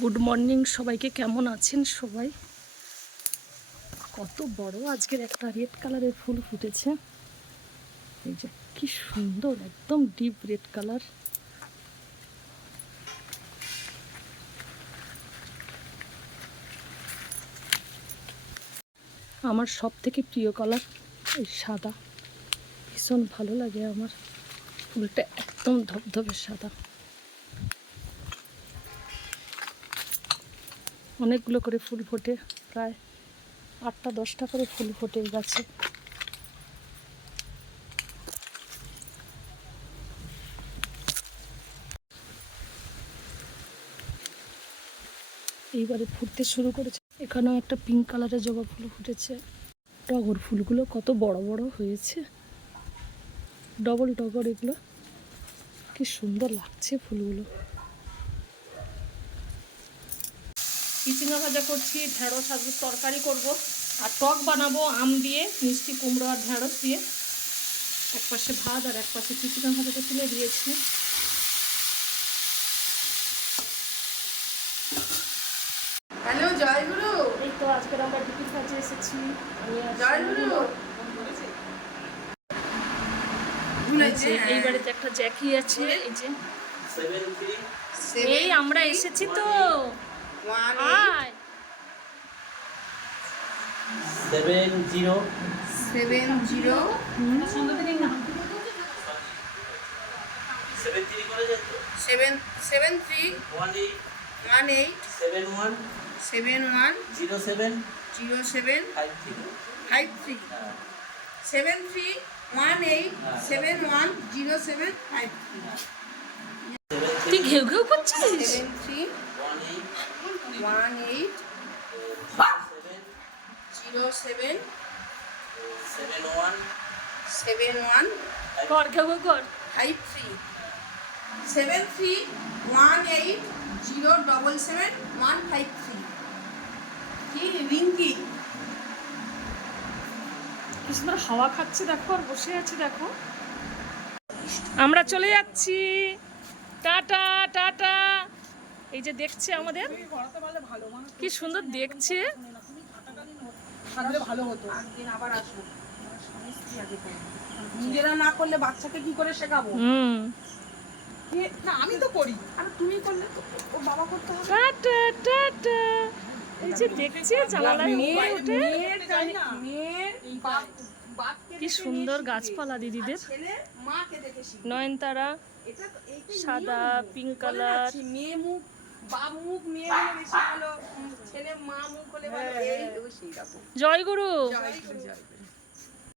Good morning সবাইকে, কেমন আছেন সবাই? কত বড় আজকের একটা রেড কালারের ফুল ফুটেছে। এই যে কি সুন্দর, একদম ডিপ রেড কালার। আমার সব থেকে প্রিয় কালার এই সাদা, ভীষণ ভালো লাগে আমার। ফুলটা একদম ধবধবে সাদা। অনেকগুলো করে ফুল ফোটে, প্রায় 8টা-10টা করে ফুল ফোটে গাছে। এইবারে ফুটতে শুরু করেছে। এখানেও একটা পিঙ্ক কালারের জবা ফুল ফুটেছে। টগর ফুলগুলো কত বড় বড় হয়েছে, ডবল টগর। এগুলো কি সুন্দর লাগছে ফুলগুলো। চিচিঙ্গা ভাজা করছি, ঢেঁড়স আজকে তরকারি করব, আর টক বানাবো আম দিয়ে, মিষ্টি কুমড়ো আর ঢেঁড়স দিয়ে। এক পাশে ভাত আর এক পাশে চিচিঙ্গা ভাজাটা তুলে দিয়েছি। হ্যালো জয়গুরু। এই তো আজকের আমরা ডিপি কাজে এসেছি। জয়গুরু। এই বাড়িতে একটা জ্যাকি আছে। এই যে এই আমরা এসেছি তো। আয় 70 73 18 71 07 53 73 18 71 07 53 তুই ঘেউ ঘেউ করছিস? 73 18 07 71 কর ঘেউ ঘেউ কর। 53 73 18 077 153 কি রিঙ্কি? কি সুন্দর হাওয়া খাচ্ছে দেখো, আর বসে আছি দেখো। আমরা চলে যাচ্ছি, টাটা টাটা। এই যে দেখছে আমাদের, কি সুন্দর দেখছে। ভালো হতো। একদিন আবার আসবো। নিজেরা না করলে বাচ্চাকে কি করে শেখাবো? না আমি তো করি, আর তুমি করলে তো ওর বাবা করতে হবে। Tata tata. এই যে দেখছে জানালা দিয়ে ওঠে, কি সুন্দর গাছপালা দিদিদের। নয়নতারা সাদা, পিঙ্ক কালার। মেয়ে মুখ বাপ মুখ, মেয়ে হলে বেশি ভালো, ছেলে মা মুখ হলে ভালো। এই সেই রকম। জয়গুরু। জয় গুরু, জয় গুরু।